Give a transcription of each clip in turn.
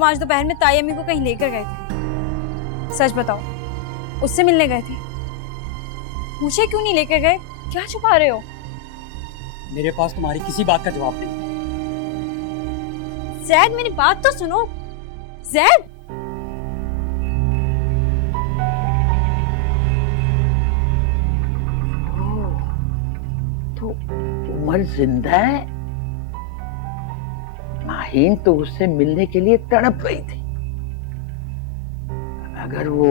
तुम आज दोपहर में ताई अम्मी को कहीं लेकर गए थे। सच बताओ, उससे मिलने गए थे? मुझे क्यों नहीं लेकर गए? क्या छुपा रहे हो? मेरे पास तुम्हारी किसी बात का जवाब नहीं। जैद, मेरी बात तो सुनो। जैद, तो उमर जिंदा है? माहीन तो उससे मिलने के लिए तड़प रही थी। अगर वो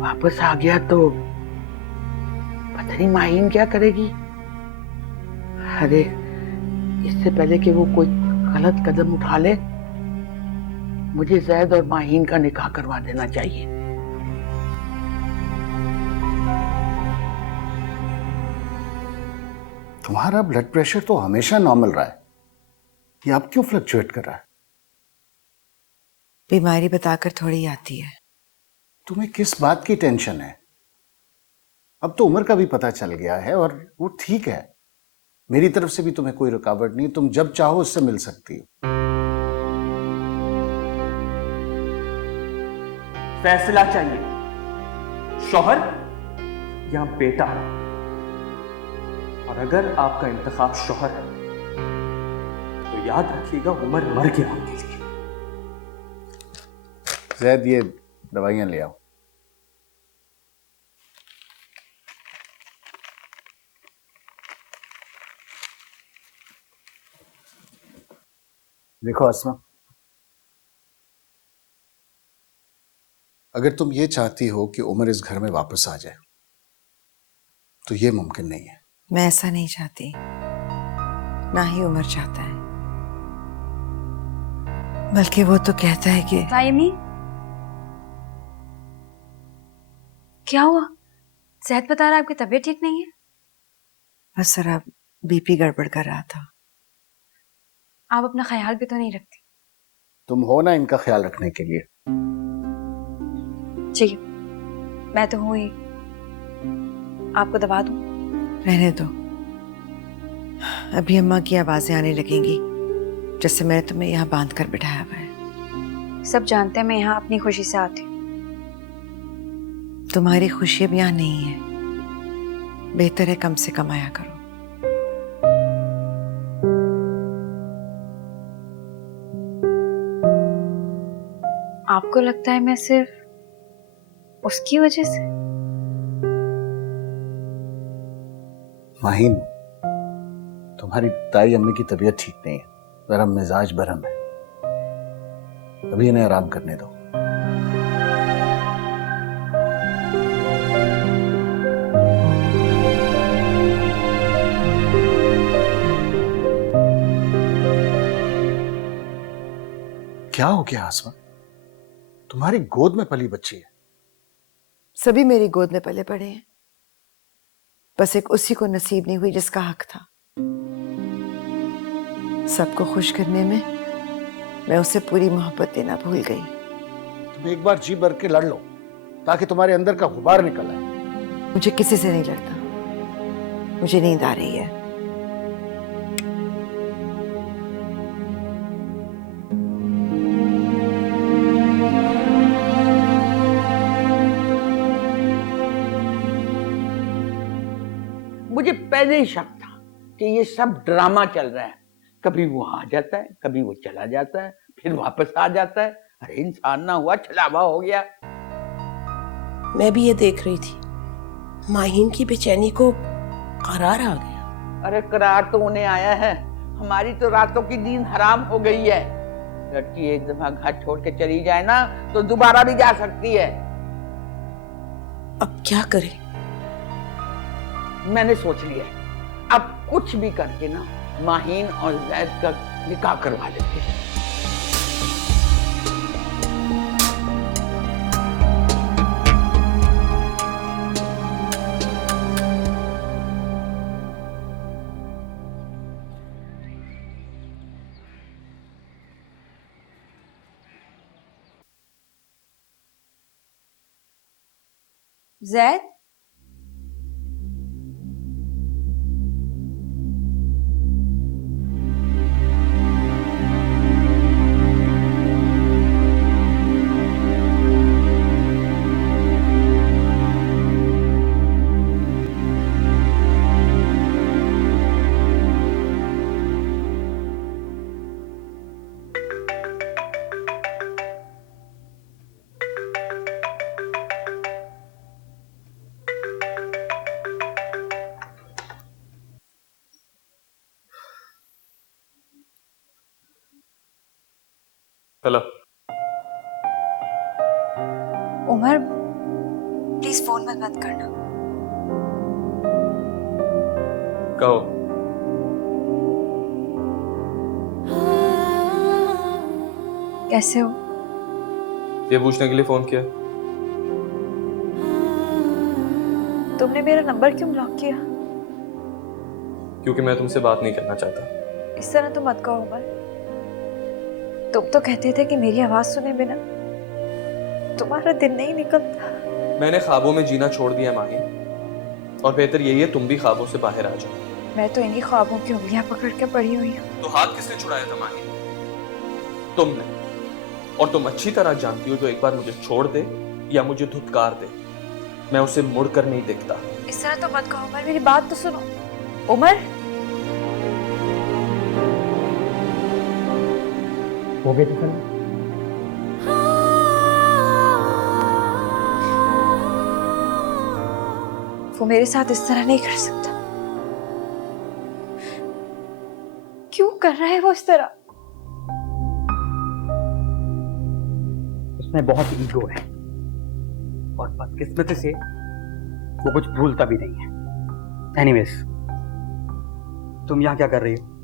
वापस आ गया तो पता नहीं माहीन क्या करेगी। अरे इससे पहले कि वो कोई गलत कदम उठा ले, मुझे जैद और माहीन का निकाह करवा देना चाहिए। तुम्हारा ब्लड प्रेशर तो हमेशा नॉर्मल रहा है, ये अब क्यों फ्लक्चुएट कर रहा है? बीमारी बताकर थोड़ी आती है। तुम्हें किस बात की टेंशन है? अब तो उम्र का भी पता चल गया है और वो ठीक है। मेरी तरफ से भी तुम्हें कोई रुकावट नहीं, तुम जब चाहो उससे मिल सकती हो। फैसला चाहिए, शौहर या बेटा। और अगर आपका इंतखाब शौहर है तो याद रखिएगा उमर मर गया आपके लिए। जैद, ये दवाइयां ले आओ। देखो अस्मा, अगर तुम ये चाहती हो कि उमर इस घर में वापस आ जाए तो ये मुमकिन नहीं है। मैं ऐसा नहीं चाहती, ना ही उमर चाहता है। बल्कि वो तो कहता है कि ताई अम्मी, क्या हुआ? जैद बता रहा है आपकी तबीयत ठीक नहीं है। बस जरा बीपी गड़बड़ कर रहा था। आप अपना ख्याल भी तो नहीं रखती। तुम हो ना इनका ख्याल रखने के लिए। ठीक है, मैं तो हूं ही। आपको दवा दूं? रहने दो, अभी अम्मा की आवाजें आने लगेंगी जैसे मैंने तुम्हें यहाँ बांध कर बिठाया हुआ है। सब जानते हैं मैं यहाँ अपनी खुशी से आती हूँ। तुम्हारी खुशी अब यहाँ नहीं है, बेहतर है कम से कम आया करो। आपको लगता है मैं सिर्फ उसकी वजह से? माहीन, तुम्हारी ताई अम्मी की तबीयत ठीक नहीं है, जरा मिजाज बरम है, अभी इन्हें आराम करने दो। क्या हो गया आसमा? तुम्हारी गोद में पली बच्ची है। सभी मेरी गोद में पले पड़े हैं, बस एक उसी को नसीब नहीं हुई जिसका हक था। सबको खुश करने में मैं उसे पूरी मोहब्बत देना भूल गई। तुम एक बार जी भर के लड़ लो ताकि तुम्हारे अंदर का गुबार निकल आए। मुझे किसी से नहीं लड़ता, मुझे नींद आ रही है। मुझे पहले ही शक था कि ये सब ड्रामा चल रहा है। कभी वो आ जाता है, कभी वो चला जाता है, फिर वापस आ जाता है। अरे इंसान ना हुआ, छलावा हो गया। मैं भी ये देख रही थी, माहीन की बेचैनी को करार आ गया। अरे करार तो उन्हें आया है, हमारी तो रातों की नींद हराम हो गई है। लड़की एक दफा घर छोड़ के चली जाए ना तो दोबारा भी जा सकती है। अब क्या करें? मैंने सोच लिया है, अब कुछ भी करके ना माहीन और जैद का निकाह करवा लेते हैं। Zaid, hello. Umar please phone मत बंद करना। कहो। कैसे हो? ये पूछने के लिए फोन किया? तुमने मेरा नंबर क्यों ब्लॉक किया? क्योंकि मैं तुमसे बात नहीं करना चाहता। इस तरह तो मत कहो उमर। तुम तो कहते थे कि मेरी आवाज सुने बिना तुम्हारा दिन नहीं निकलता। मैंने ख्वाबों में जीना छोड़ दिया माही, और बेहतर यही है तुम भी ख्वाबों से बाहर आ जाओ। मैं तो इन्हीं ख्वाबों की उंगलियां पकड़ के पड़ी हुई हूँ। तो हाथ किसने छुड़ाया था माही? तुमने। और तुम अच्छी तरह जानती हो जो एक बार मुझे छोड़ दे या मुझे धुतकार दे, मैं उसे मुड़कर नहीं देखता। इस तरह तो मत कहो उमर, मेरी बात तो सुनो। उमर हो गई थी वो मेरे साथ इस तरह नहीं कर सकता। क्यों कर रहा है वो इस तरह? उसमें बहुत ईगो है और बदकिस्मती से वो कुछ भूलता भी नहीं है। एनीवेज, तुम यहाँ क्या कर रही हो?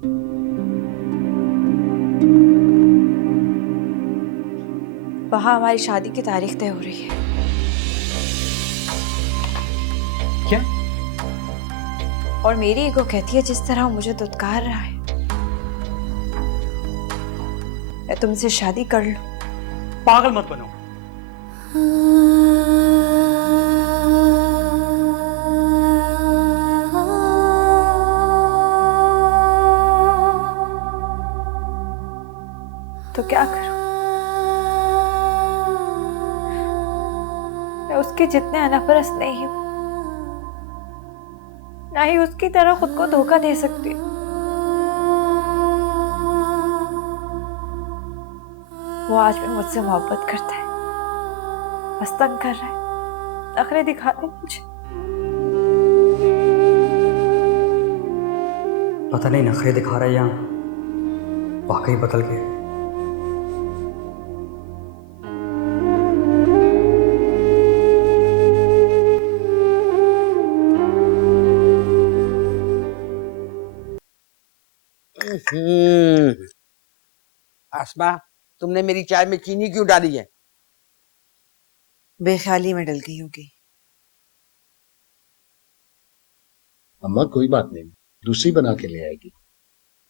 वहां हमारी शादी की तारीख तय हो रही है। क्या? और मेरी ईगो कहती है जिस तरह वो मुझे धुतकार रहा है, मैं तुमसे शादी कर लूं। पागल मत बनो। तो क्या करूं? मैं उसके जितने अनापरस नहीं हूं, ना ही उसकी तरह खुद को धोखा दे सकती हूँ। वो आज भी मुझसे मोहब्बत करता है, बस तंग कर रहा है, नखरे दिखाते हैं मुझे। पता नहीं नखरे दिखा रहा है या वाकई बदल गए। आसमा, तुमने मेरी चाय में चीनी क्यों डाली है? बेख्याली में डल गई होगी। अम्मा कोई बात नहीं, दूसरी बना के ले आएगी।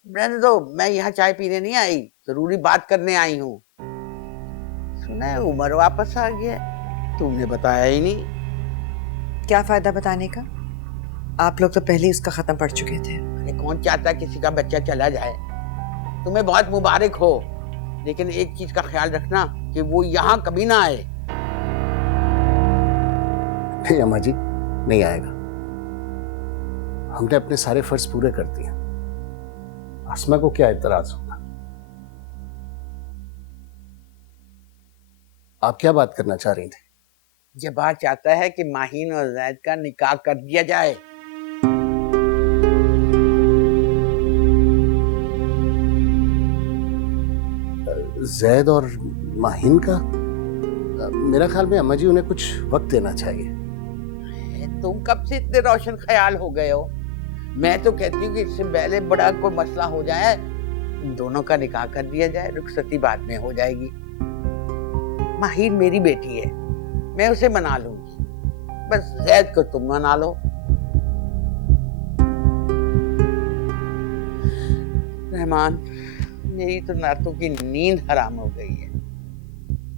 रहने दो, मैं यहाँ चाय पीने नहीं आई, जरूरी बात करने आई हूँ। सुना है उमर वापस आ गया, तुमने बताया ही नहीं। क्या फायदा बताने का? आप लोग तो पहले ही उसका खत्म पड़ चुके थे। अरे कौन चाहता है किसी का बच्चा चला जाए? तुम्हें बहुत मुबारक हो, लेकिन एक चीज का ख्याल रखना कि वो यहाँ कभी ना आए। नहीं अम्मा जी, नहीं आएगा। हमने अपने सारे फर्ज पूरे कर दिए। आसमा को क्या एतराज होगा? आप क्या बात करना चाह रही थी? जब्बार चाहता है कि माहीन और जैद का निकाह कर दिया जाए। जैद और माहिन का? मेरा ख्याल में अम्मा जी उन्हें कुछ वक्त देना चाहिए। तुम कब से इतने रोशन ख्याल हो गए हो? मैं तो कहती हूँ कि इससे पहले बड़ा कोई मसला हो जाए, इन दोनों का निकाह कर दिया जाए, रुखसती बाद में हो जाएगी। माहिन मेरी बेटी है, मैं उसे मना लूंगी, बस जैद को तुम मना लो। रहमान, मेरी तो रातों की नींद हराम हो गई है।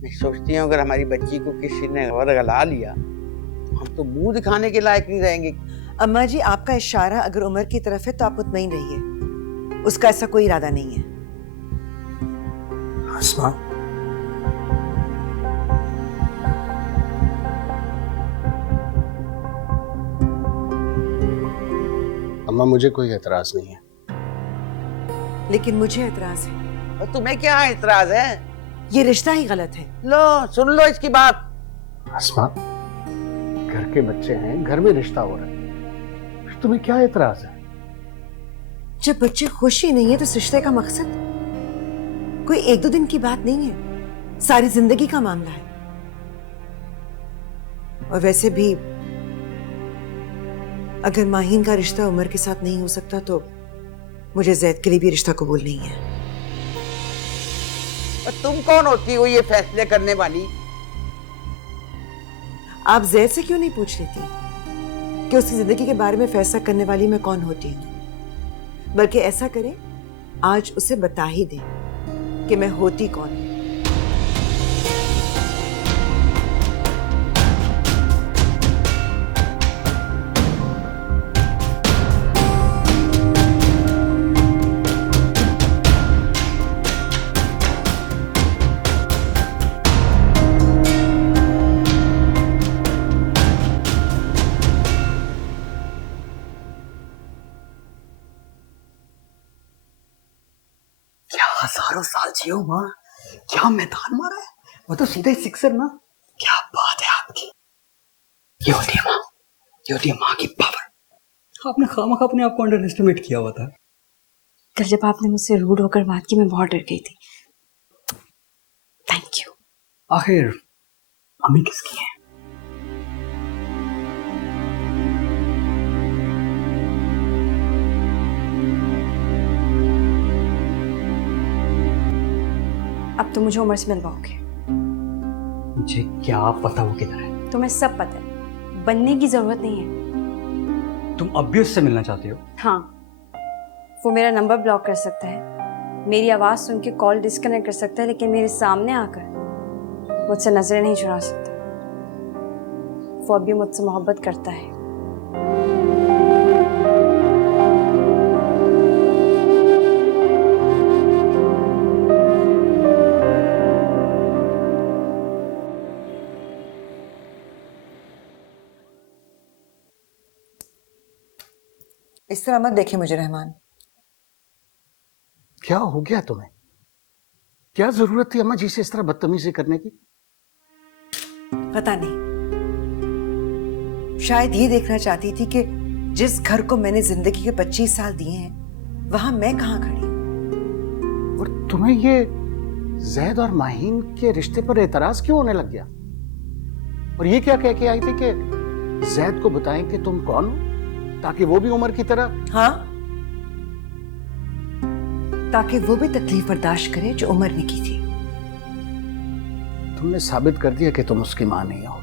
मैं सोचती हूँ अगर हमारी बच्ची को किसी ने गला लिया तो हम तो मुंह दिखाने के लायक नहीं रहेंगे। अम्मा जी, आपका इशारा अगर उमर की तरफ है तो आप मुतमईन रहिए, उसका ऐसा कोई इरादा नहीं है। आसमा, अम्मा मुझे कोई एतराज नहीं है, लेकिन मुझे एतराज है। और तुम्हें क्या एतराज है? ये रिश्ता ही गलत है। लो सुन लो इसकी बात। आसमा, घर के बच्चे हैं, घर में रिश्ता हो रहा है, तुम्हें क्या एतराज है? जब बच्चे खुश ही नहीं है तो इस रिश्ते का मकसद? कोई एक दो दिन की बात नहीं है, सारी जिंदगी का मामला है। और वैसे भी अगर माहीन का रिश्ता उमर के साथ नहीं हो सकता तो मुझे जैद के लिए भी रिश्ता कबूल नहीं है। और तुम कौन होती हो ये फैसले करने वाली? आप जैद से क्यों नहीं पूछ लेती कि उसकी जिंदगी के बारे में फैसला करने वाली मैं कौन होती हूँ? बल्कि ऐसा करें, आज उसे बता ही दें कि मैं होती कौन हूँ। क्या हजारों साल जिए हो माँ, क्या मैदान मारा है, वो तो सीधा ही सिक्सर ना। क्या बात है आपकी। ये होती है माँ, ये होती है माँ की पावर। आपने खामखा अपने आप को अंडर एस्टिमेट किया हुआ था। कल जब आपने मुझसे रूड होकर बात की, मैं बहुत डर गई थी। Thank you. आखिर अम्मी किसकी है? अब तो मुझे उमर से मिलवाओगे। मुझे क्या पता वो किधर है। तुम्हें सब पता है, बनने की जरूरत नहीं है। तुम अब भी उससे मिलना चाहती हो? हाँ, वो मेरा नंबर ब्लॉक कर सकता है, मेरी आवाज सुन के कॉल डिस्कनेक्ट कर सकता है, लेकिन मेरे सामने आकर मुझसे नजरें नहीं चुरा सकता। वो अभी मुझसे मोहब्बत करता है। इस तरह मत देखिए मुझे रहमान। क्या हो गया तुम्हें? क्या जरूरत थी अम्मा जी से इस तरह बदतमीजी करने की? पता नहीं, शायद ये देखना चाहती थी कि जिस घर को मैंने जिंदगी के 25 साल दिए हैं वहां मैं कहां खड़ी हूं। और तुम्हें ये जैद और माहीन के रिश्ते पर एतराज क्यों होने लग गया? और ये क्या कह के आई थी कि जैद को बताएं कि तुम कौन हो, ताकि वो भी उमर की तरह? हाँ, ताकि वो भी तकलीफ बर्दाश्त करे जो उमर ने की थी। तुमने साबित कर दिया कि तुम उसकी मां नहीं हो।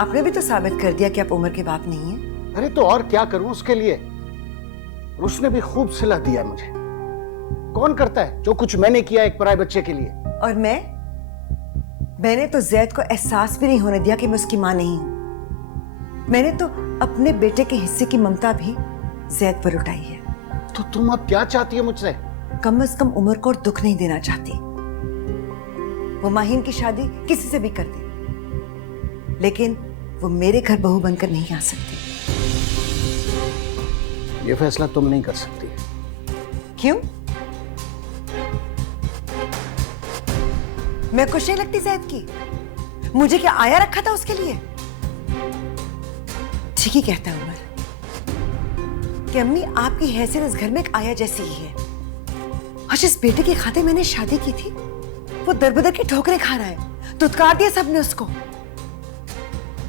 आपने भी तो साबित कर दिया कि आप उमर के बाप नहीं हैं। अरे तो और क्या करूं उसके लिए? और उसने भी खूब सिला दिया है मुझे। कौन करता है जो कुछ मैंने किया एक पराये बच्चे के लिए? और मैंने तो जैद को एहसास भी नहीं होने दिया कि मैं उसकी मां नहीं हूं। मैंने तो अपने बेटे के हिस्से की ममता भी जैद पर उठाई है। तो तुम अब क्या चाहती हो मुझसे? कम से कम उमर को और दुख नहीं देना चाहती। वो माहीन की शादी किसी से भी कर दे, लेकिन वो मेरे घर बहू बनकर नहीं आ सकती। ये फैसला तुम नहीं कर सकती। क्यों? मैं खुश नहीं लगती जैद की? मुझे क्या आया रखा था उसके लिए? ठीक ही कहता है उमर कि अम्मी आपकी हैसियत इस घर में एक आया जैसी ही है। और जिस बेटे की खातिर मैंने शादी की थी वो दरबदर की ठोकरें खा रहा है। दुत्कार दिया सबने उसको।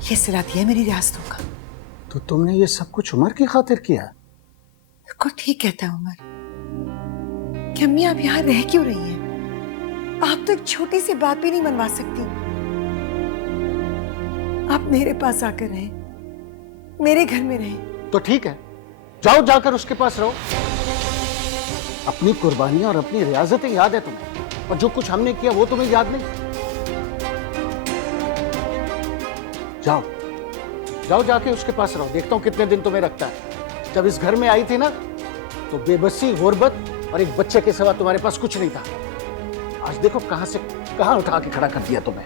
ये सिला दिया मेरी रियासतों का। तो तुमने ये सब कुछ उमर की खातिर किया? बिल्कुल ठीक कहता है उमर कि अम्मी आप यहां रह क्यों रही हैं? आप तो एक छोटी सी बात भी नहीं मनवा सकती। आप मेरे पास आकर रहें, मेरे घर में रहें। तो ठीक है, जाओ जाकर उसके पास रहो। अपनी कुर्बानियां और अपनी रियाजतें याद है तुम्हें, और जो कुछ हमने किया वो तुम्हें याद नहीं। जाओ जाओ जाके उसके पास रहो। देखता हूं कितने दिन तुम्हें रखता है। जब इस घर में आई थी ना तो बेबसी, गुर्बत और एक बच्चे के सिवा तुम्हारे पास कुछ नहीं था। आज देखो कहां से कहां उठा के खड़ा कर दिया तुम्हें।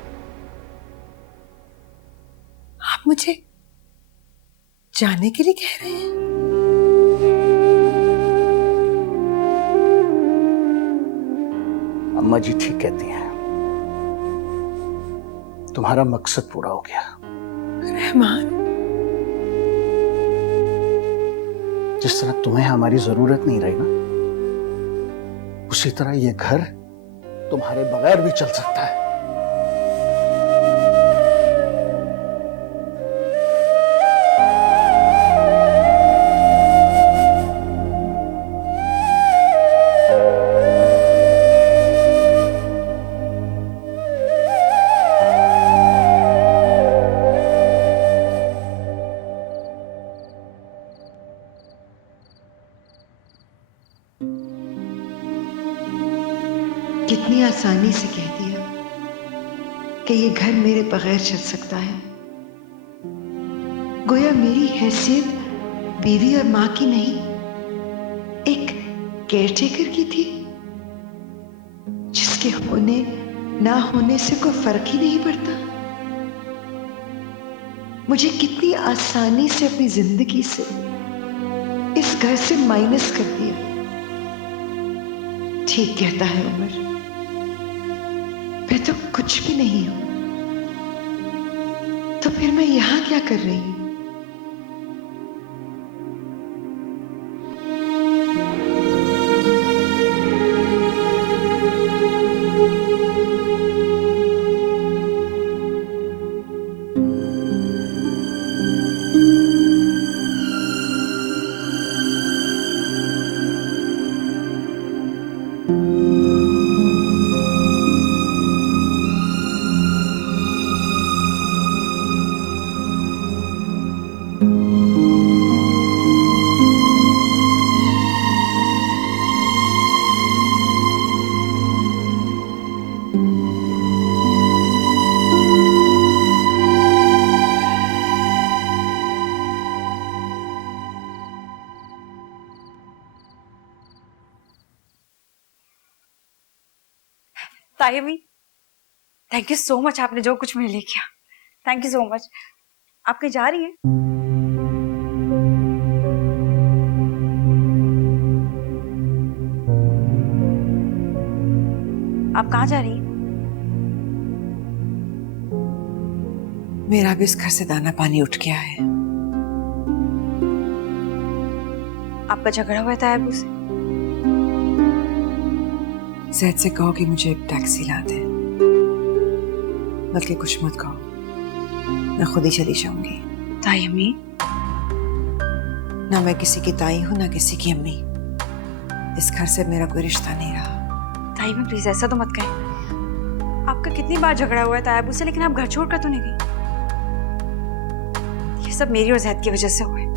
आप मुझे जाने के लिए कह रहे हैं? अम्मा जी ठीक कहती हैं, तुम्हारा मकसद पूरा हो गया। रहमान, जिस तरह तुम्हें हमारी जरूरत नहीं रही ना, उसी तरह ये घर तुम्हारे बगैर भी चल सकता है। कितनी आसानी से कह दिया कि ये घर मेरे बगैर चल सकता है। गोया मेरी हैसियत बीवी और मां की नहीं, एक केयरटेकर की थी, जिसके होने ना होने से कोई फर्क ही नहीं पड़ता। मुझे कितनी आसानी से अपनी जिंदगी से इस घर से माइनस कर दिया। ठीक कहता है उमर, मैं तो कुछ भी नहीं हूं, तो फिर मैं यहां क्या कर रही हूं? तायमी, थैंक यू सो मच, आपने जो कुछ मेरे लिए किया, थैंक यू सो मच। आप कहीं जा रही हैं? आप कहाँ जा रही हैं? मेरा भी इस घर से दाना पानी उठ गया है। आपका झगड़ा हुआ था अबू से? जैद से कहो कि मुझे एक टैक्सी ला दे, बल्कि कुछ मत कहो, मैं खुद ही चली जाऊंगी। तायमी, ना मैं किसी की ताई हूं, ना किसी की अम्मी। इस घर से मेरा कोई रिश्ता नहीं रहा। तायमी प्लीज ऐसा तो मत कहें। आपका कितनी बार झगड़ा हुआ था अबू से, लेकिन आप घर छोड़कर तो नहीं गई। ये सब मेरी और जैद की वजह से हुआ है।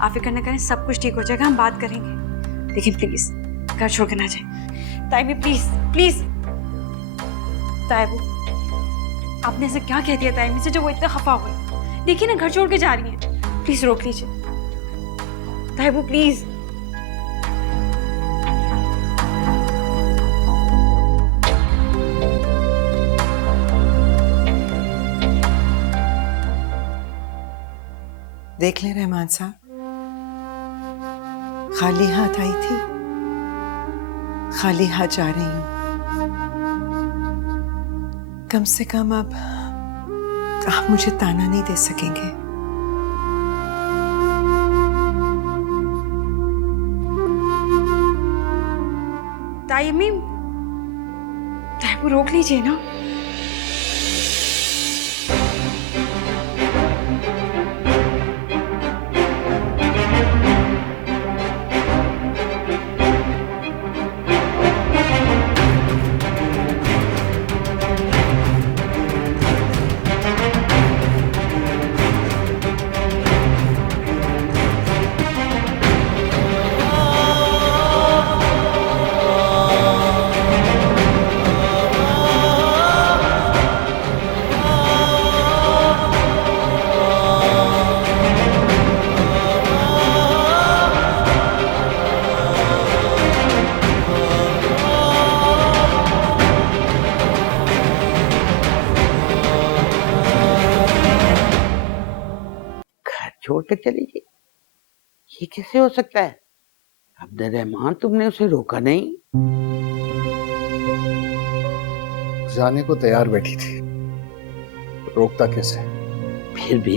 आप फिक्र न करें, सब कुछ ठीक हो जाएगा, हम बात करेंगे, लेकिन प्लीज घर छोड़ कर ना जाए। तायमी प्लीज प्लीज। तायबू, आपने ऐसा क्या कह दिया तायमी से जो वो इतना खफा हुई? देखिए ना, घर छोड़ के जा रही हैं, प्लीज रोक लीजिए। तायबू प्लीज। देख ले रहमान साहब, खाली हाथ आई थी, खाली हाथ जा रही हूं। कम से कम अब आप मुझे ताना नहीं दे सकेंगे। तायमी, तायबू रोक लीजिए ना। छोड़ कर चली गई, ये कैसे हो सकता है? अब्दुल रहमान, तुमने उसे रोका नहीं? जाने को तैयार बैठी थी, रोकता कैसे? फिर भी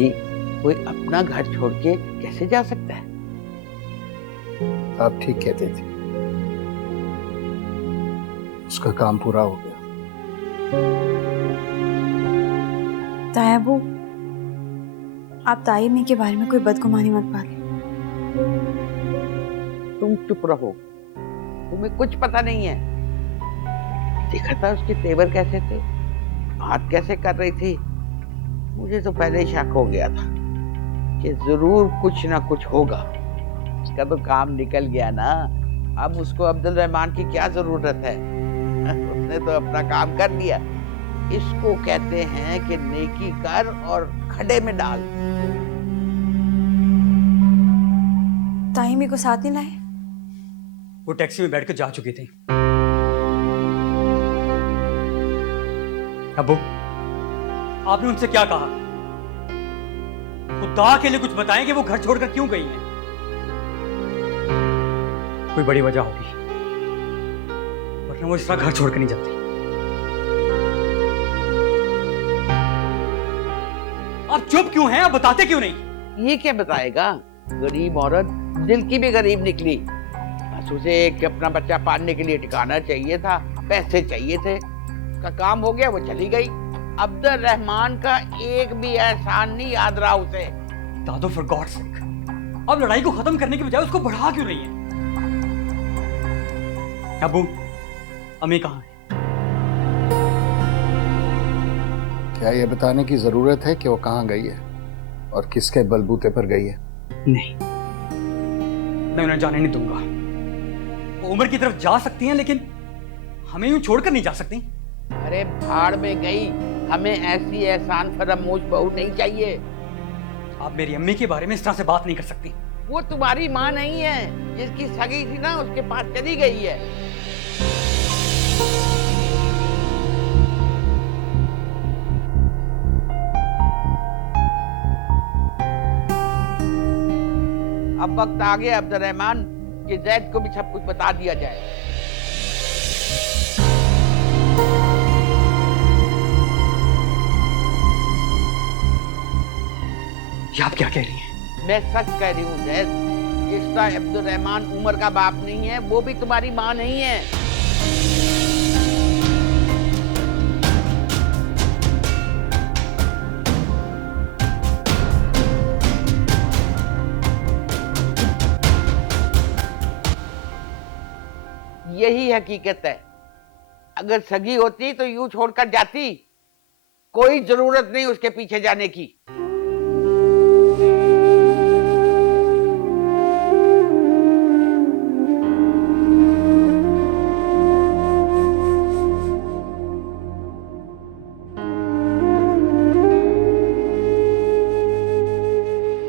कोई अपना घर छोड़ के कैसे जा सकता है? आप ठीक कहते थे, उसका काम पूरा हो गया। तायाबू, आप ताइमी के बारे में कोई बदगुमानी मत पालें। तुम चुप रहो, तुम्हें कुछ पता नहीं है। देखा था उसके तेवर कैसे थे, बात कैसे कर रही थी। मुझे तो पहले ही शक हो गया था कि जरूर कुछ ना कुछ होगा। उसका तो काम निकल गया ना, अब उसको अब्दुल रहमान की क्या जरूरत है। उसने तो अपना काम कर लिया। इसको कहते हैं कि नेकी कर और खड्डे में डाल। ताइमी को साथ नहीं लाए? वो टैक्सी में बैठकर जा चुकी थी। अबू, आपने उनसे क्या कहा? खुदा के लिए कुछ बताएं कि वो घर छोड़कर क्यों गई हैं। कोई बड़ी वजह होगी, वरना वो इस तरह घर छोड़कर नहीं जाती। आप चुप क्यों हैं? आप बताते क्यों नहीं? ये क्या बताएगा? गरीब औरत दिल की भी गरीब निकली। बस उसे एक अपना बच्चा पालने के लिए ठिकाना चाहिए था, पैसे चाहिए थे। उसका काम हो गया, वो चली गई। अब्दुल रहमान का एक भी एहसान नहीं याद रहा उसे। दादो, फॉर गॉड सेक, अब लड़ाई को खत्म करने के बजाय उसको बढ़ा क्यों रही है? अबू, अम्मी कहाँ है? क्या ये बताने की जरूरत है कि वो कहाँ गई है और किसके बलबूते पर गई है? नहीं, मैं उन्हें जाने नहीं दूंगा। वो उम्र की तरफ जा सकती हैं, लेकिन हमें यूं छोड़कर नहीं जा सकती। अरे भाड़ में गई, हमें ऐसी एहसान फरामोश बहू नहीं चाहिए। आप मेरी अम्मी के बारे में इस तरह से बात नहीं कर सकती। वो तुम्हारी माँ नहीं है, जिसकी सगी थी ना उसके पास चली गई है। अब वक्त आ गया अब्दुल रहमान कि जैद को भी सब कुछ बता दिया जाए। ये आप क्या कह रही हैं? मैं सच कह रही हूँ जैद, इसका अब्दुल रहमान उमर का बाप नहीं है, वो भी तुम्हारी माँ नहीं है। यही हकीकत है। अगर सगी होती तो यूं छोड़कर जाती, कोई जरूरत नहीं उसके पीछे जाने की।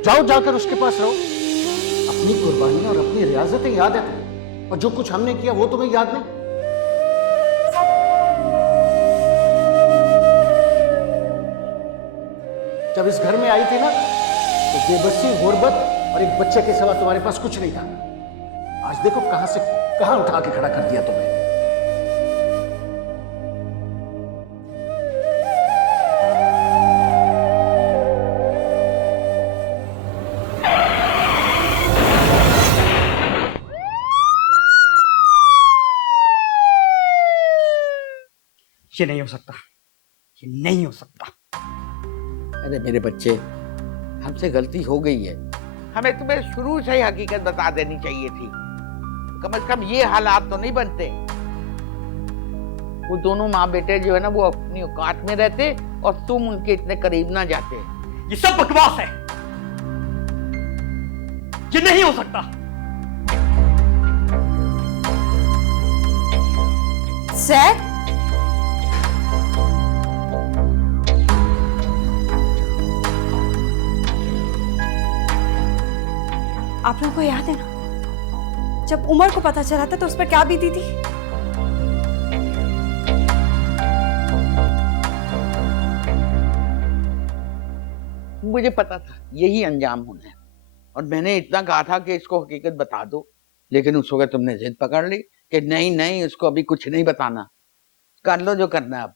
जाओ, जाकर उसके पास रहो। अपनी कुर्बानी और अपनी रियाजतें याद है तुम्हें, और जो कुछ हमने किया वो तुम्हें याद नहीं। जब इस घर में आई थी ना, तो बेबसी, गुर्बत और एक बच्चे के सिवा तुम्हारे पास कुछ नहीं था। आज देखो कहां से कहां उठा के खड़ा कर दिया तुम्हें। ये नहीं हो सकता, ये नहीं हो सकता। अरे मेरे बच्चे, हमसे गलती हो गई है। हमें तुम्हें शुरू से ही हकीकत बता देनी चाहिए थी। कम से कम ये हालात तो नहीं बनते। वो दोनों माँ बेटे जो है ना, वो अपनी औकात में रहते और तुम उनके इतने करीब ना जाते। ये सब बकवास है, ये नहीं हो सकता। सर, आप लोगों को याद है ना, जब उमर को पता चला था तो उस पर क्या बीती थी? मुझे पता था यही अंजाम होना है, और मैंने इतना कहा था कि इसको हकीकत बता दो, लेकिन उस वक्त तुमने जिद पकड़ ली कि नहीं नहीं, उसको अभी कुछ नहीं बताना, कर लो जो करना है अब।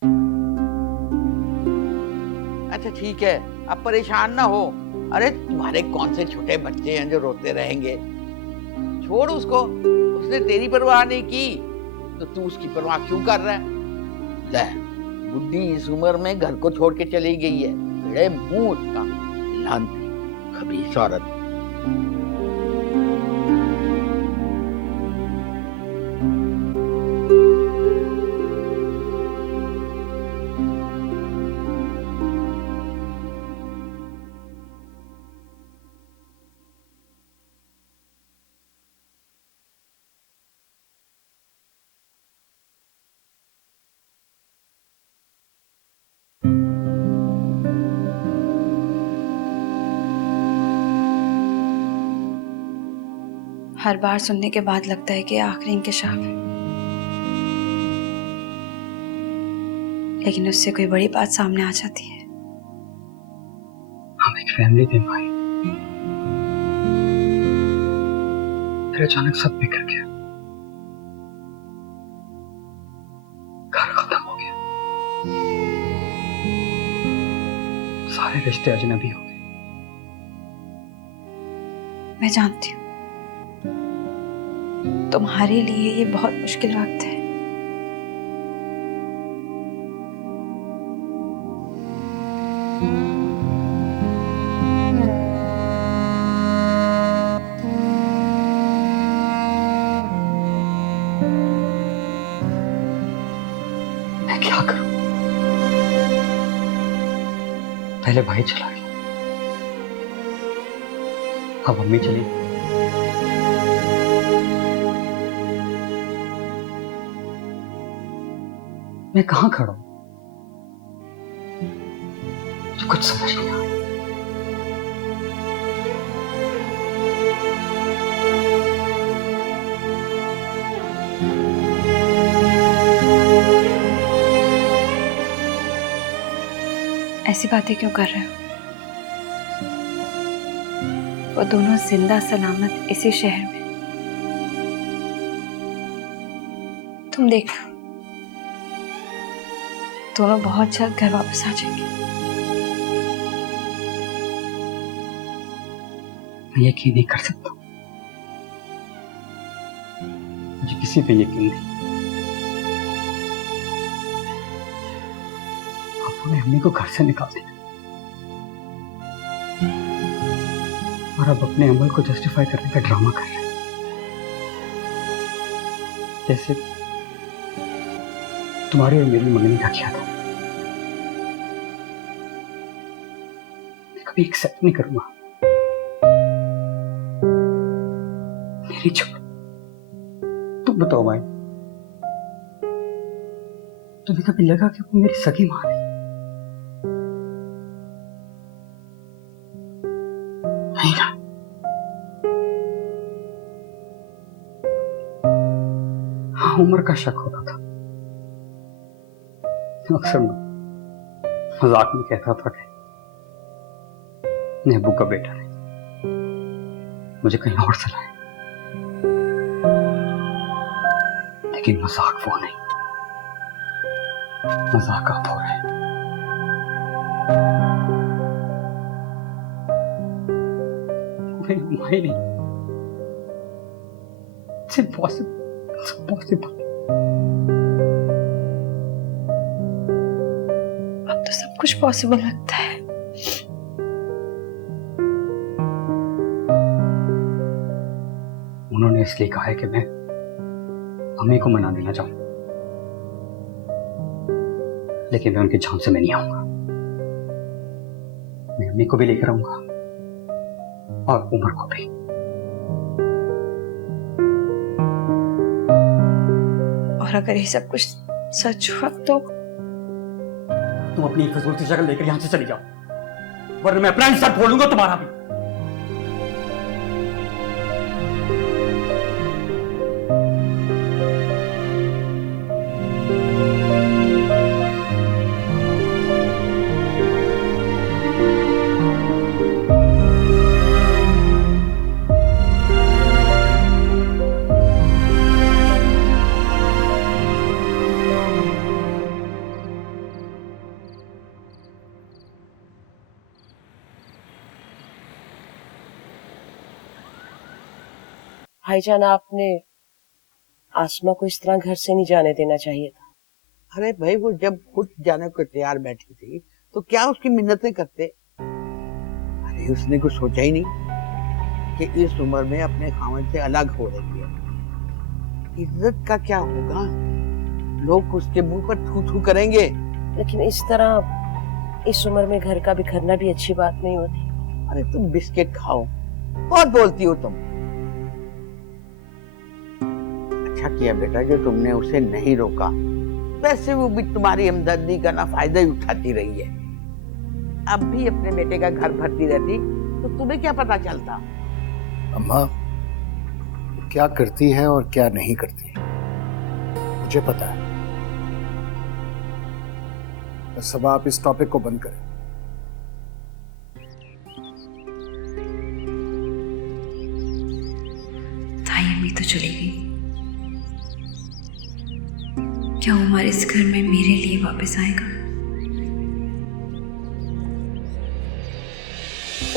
अच्छा ठीक है, अब परेशान ना हो। अरे तुम्हारे कौन से छोटे बच्चे हैं जो रोते रहेंगे? छोड़ उसको, उसने तेरी परवाह नहीं की। तो तू उसकी परवाह क्यों कर रहा है? ले, बुढ़ी इस उम्र में घर को छोड़ के चली गई है। बड़े मुंह उसका, लानती, खबीस औरत। हर बार सुनने के बाद लगता है कि आखिरी इंकशाफ है, लेकिन उससे कोई बड़ी बात सामने आ जाती है। हम एक फैमिली थे भाई, फिर अचानक सब बिखर गया, घर खत्म हो गया, सारे रिश्ते अजनबी हो गए। मैं जानती हूँ तुम्हारे लिए ये बहुत मुश्किल वक्त है, मैं क्या करूं? पहले भाई चला गया, अब मम्मी चली गई। मैं कहां खड़ा हूं? मुझे कुछ समझ नहीं आ रहा। ऐसी बातें क्यों कर रहे हो? वो दोनों जिंदा सलामत इसी शहर में, तुम देखो दोनों बहुत जल्द घर वापस आ जाएंगे। मैं यकीन नहीं कर सकता, मुझे किसी पे यकीन नहीं। आपने अम्मी को घर से निकाल दिया और अब अपने अमल को जस्टिफाई करने का ड्रामा कर रहे हैं, जैसे तुम्हारी और मेरी मंगनी का किया था। मैं कभी एक्सेप्ट नहीं करूंगा। मेरी छोड़, तुम बताओ भाई, तुम्हें कभी लगा कि वो मेरी सगी मां है? नहीं ना। हाँ, उम्र का शक होता था। अक्सर मजाक में कहता था कि नेबू का बेटा नहीं, मुझे कहीं और से लाए, लेकिन मजाक वो नहीं, मजाक आप हो रहे हैं। नहीं, it's impossible, it's impossible। अब तो सब कुछ पॉसिबल लगता है। उन्होंने इसलिए कहा है कि मैं मम्मी को मना देना चाहूं, लेकिन मैं उनके जान से मैं नहीं आऊंगा। मैं मम्मी को भी लेकर आऊंगा और उमर को भी। और अगर ये सब कुछ सच हुआ तो तुम अपनी फजूल सी शक्ल लेकर यहां से चली जाओ, वरना मैं अपना हिस्सा खोलूंगा तुम्हारा भी। भाईजान, आपने आसमा को इस तरह घर से नहीं जाने देना चाहिए था। अरे भाई, वो जब खुद जाने को तैयार बैठी थी तो क्या उसकी मिन्नतें करते। अरे उसने कुछ सोचा ही नहीं कि इस उम्र में अपने खामन से अलग हो रही है। इज्जत का क्या होगा, लोग उसके मुंह पर थू थू करेंगे। लेकिन इस तरह इस उम्र में घर का बिखरना भी अच्छी बात नहीं होती। अरे तुम बिस्किट खाओ, बहुत बोलती हो तुम। अच्छा किया बेटा जो तुमने उसे नहीं रोका, वैसे वो भी तुम्हारी हमदर्दी का ना फायदा ही उठाती रही है। अब भी अपने बेटे का घर भरती रहती तो तुम्हें क्या पता चलता। अम्मा क्या करती है और क्या नहीं करती मुझे पता है। बस अब आप इस टॉपिक को बंद करें। ताई अम्मी तो चली गई, क्या उमर इस घर में मेरे लिए वापस आएगा?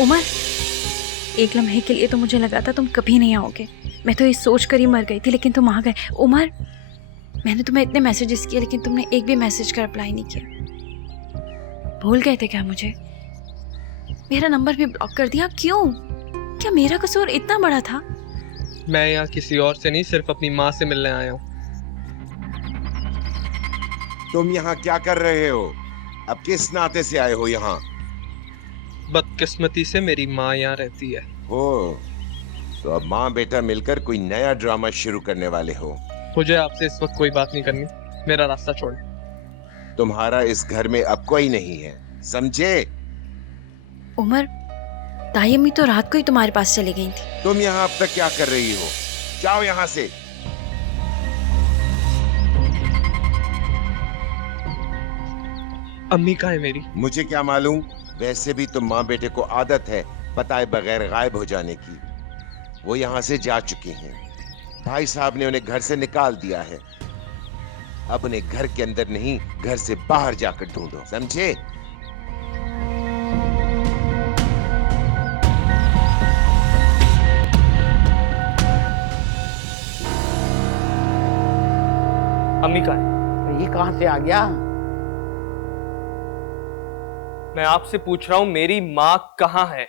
उमर, एक लम्हे के लिए तो मुझे लगा था तुम कभी नहीं आओगे। मैं तो ये सोच कर ही मर गई थी, लेकिन तुम आ गए। उमर, मैंने तुम्हें इतने मैसेजेस किए लेकिन तुमने एक भी मैसेज का रिप्लाई नहीं किया। भूल गए थे क्या मुझे? मेरा नंबर भी ब्लॉक कर दिया, क्यों? क्या मेरा कसूर इतना बड़ा था? मैं यहाँ किसी और से नहीं, सिर्फ अपनी माँ से मिलने आया हूँ। तुम यहाँ क्या कर रहे हो? अब किस नाते से आए हो यहाँ? बदकिस्मती से मेरी माँ यहाँ रहती है। हो तो अब माँ बेटा मिलकर कोई नया ड्रामा शुरू करने वाले हो। मुझे आपसे इस वक्त कोई बात नहीं करनी, मेरा रास्ता छोड़। तुम्हारा इस घर में अब कोई नहीं है, समझे? उमर, ताई अम्मी तो रात को ही तुम्हारे पास चली गई थी। तुम यहाँ अब तक क्या कर रही हो? जाओ यहाँ से। अम्मी कहाँ है मेरी? मुझे क्या मालूम, वैसे भी तुम माँ बेटे को आदत है बताए बगैर गायब हो जाने की। वो यहाँ से जा चुकी हैं। भाई साहब ने उन्हें घर से निकाल दिया है। अब उन्हें घर के अंदर नहीं, घर से बाहर जाकर ढूंढो, समझे? अम्मी कहाँ है? ये कहां से आ गया? मैं आपसे पूछ रहा हूँ, मेरी माँ कहाँ है?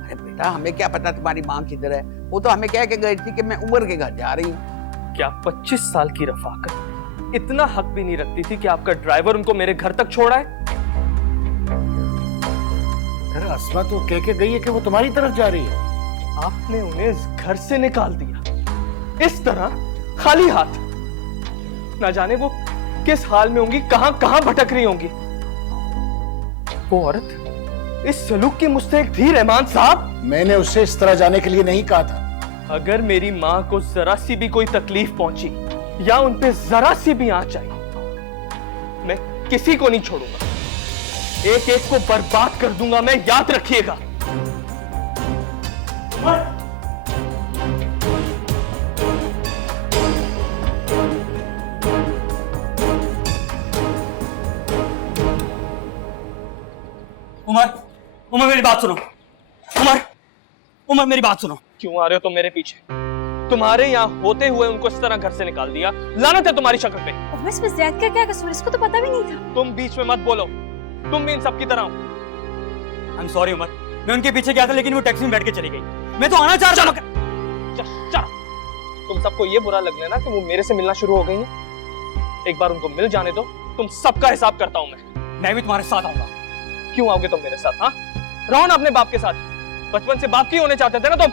अरे बेटा, हमें क्या पता तुम्हारी माँ किधर है। वो तो हमें कह के गई थी कि मैं उमर के घर जा रही हूँ। क्या 25 साल की रफाकत इतना हक भी नहीं रखती थी कि आपका ड्राइवर उनको मेरे घर तक छोड़ा है? अरे अस्मा तो कह के गई है कि वो तुम्हारी तरफ जा रही है। आपने उन्हें इस घर से निकाल दिया इस तरह, खाली हाथ। ना जाने वो किस हाल में होंगी, कहां कहां भटक रही होंगी। वो औरत इस सलूक की मुस्तहिक थी रहमान साहब? मैंने उससे इस तरह जाने के लिए नहीं कहा था। अगर मेरी माँ को जरा सी भी कोई तकलीफ पहुंची या उन पे जरा सी भी आंच आई, मैं किसी को नहीं छोड़ूंगा, एक एक को बर्बाद कर दूंगा मैं, याद रखिएगा। उमर, उमर मेरी बात सुनो। उमर, उमर मेरी बात सुनो। क्यों आ रहे हो तुम मेरे पीछे? तुम्हारे यहाँ होते हुए उनको इस तरह घर से निकाल दिया, लानत है तुम्हारी शक्ल पे। उमर, इसमें ज़ैद का क्या कसूर? इसको तो पता भी नहीं था। तुम बीच में मत बोलो, तुम भी इन सब की तरह हो। आई एम सॉरी उमर, मैं उनके पीछे गया था लेकिन वो टैक्सी में बैठ के चली गई। मैं तो आना चाह रहा था। चलो, तुम सबको ये बुरा लगना ना कि वो मेरे से मिलना शुरू हो गई है। एक बार उनको मिल जाने दो, तुम सबका हिसाब करता हूं मैं भी तुम्हारे साथ आऊंगा। क्यों आओगे तुम मेरे साथ? हाँ, रहो ना अपने बाप के साथ। बचपन से बाप की होने चाहते थे ना तुम।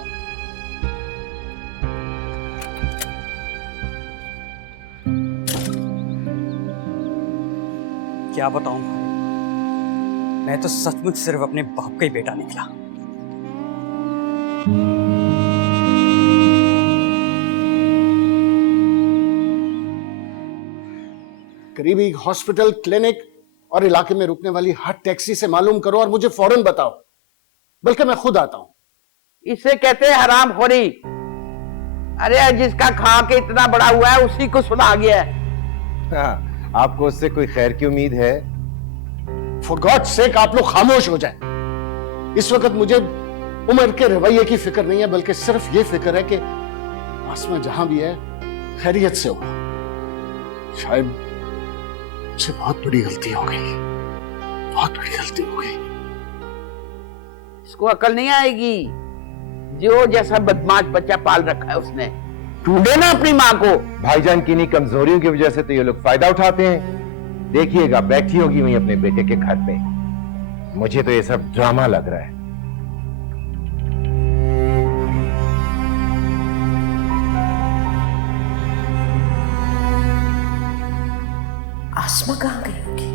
क्या बताऊं, मैं तो सचमुच सिर्फ अपने बाप का ही बेटा निकला। करीबी हॉस्पिटल, क्लिनिक और इलाके में रुकने वाली हर टैक्सी से मालूम करो और मुझे फौरन बताओ, बल्कि मैं खुद आता हूं। इसे कहते हैं हरामखोरी। अरे जिसका खा के इतना बड़ा हुआ है उसी को सुना गया है। हाँ, आपको उससे कोई खैर की उम्मीद है? फॉर गॉड सेक आप लोग खामोश हो जाएं। इस वक्त मुझे उमर के रवैये की फिक्र नहीं है, बल्कि सिर्फ ये फिक्र है कि आसमा जहां भी है खैरियत से हो। शायद मुझसे बहुत बड़ी गलती हो गई, बहुत बड़ी गलती हो गई। इसको अकल नहीं आएगी, जो जैसा बदमाश बच्चा पाल रखा है उसने। ढूंढे ना अपनी माँ को। भाईजान की इन्हीं कमजोरियों की वजह से तो ये लोग फायदा उठाते हैं। देखिएगा बैठी होगी वहीं अपने बेटे के घर पे। मुझे तो ये सब ड्रामा लग रहा है। आसमा कहाँ गई होगी?